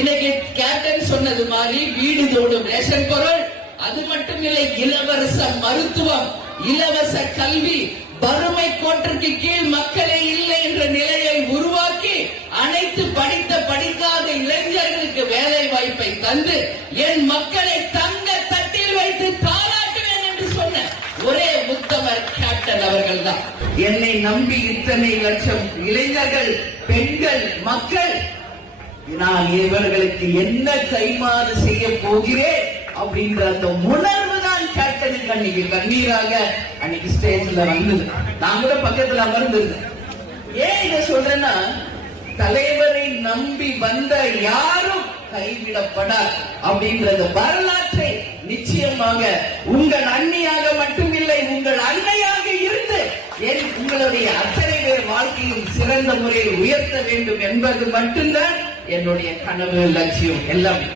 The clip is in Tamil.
இன்னைக்கு கேப்டன் சொன்னது மாதிரி வீடு தோடும் ரேஷன் பொருள், அது மட்டுமில்லை இலவச மருத்துவம், இலவச கல்வி, வறுமை கோட்டிற்கு கீழ் மக்களே இல்லை என்ற நிலையை உருவாக்கி அனைத்து படித்த படிக்காத இளைஞர்களுக்கு வேலை வாய்ப்பை தந்து என் மக்களை தங்க தட்டில் வைத்து பாராட்டுவேன் என்று சொன்ன ஒரே உத்தமர் கேப்டன் அவர்கள் தான். என்னை நம்பி இத்தனை லட்சம் இளைஞர்கள், பெண்கள், மக்கள், நான் இவர்களுக்கு என்ன கைமாறு செய்ய போகிறேன் அப்படின்ற அந்த உணர்வு தான் கேப்டனுக்கு அன்னைக்கு கண்ணீராக அன்னைக்கு ஸ்டேஜ்ல வந்தது. நான் கூட பக்கத்துல அமர்ந்திருந்தேன். ஏன் இதை சொல்றேன்னா, தலைவரை நம்பி வந்த யாரும் கைவிடப்படார் அப்படின்ற வரலாற்றை நிச்சயமாக உங்கள் அண்ணியாக மட்டுமில்லை, உங்கள் அன்னையாக இருந்து உங்களுடைய அத்தனை பேர் வாழ்க்கையும் சிறந்த முறையில் உயர்த்த வேண்டும் என்பது மட்டும்தான் என்னுடைய கனவு, லட்சியம் எல்லாம்.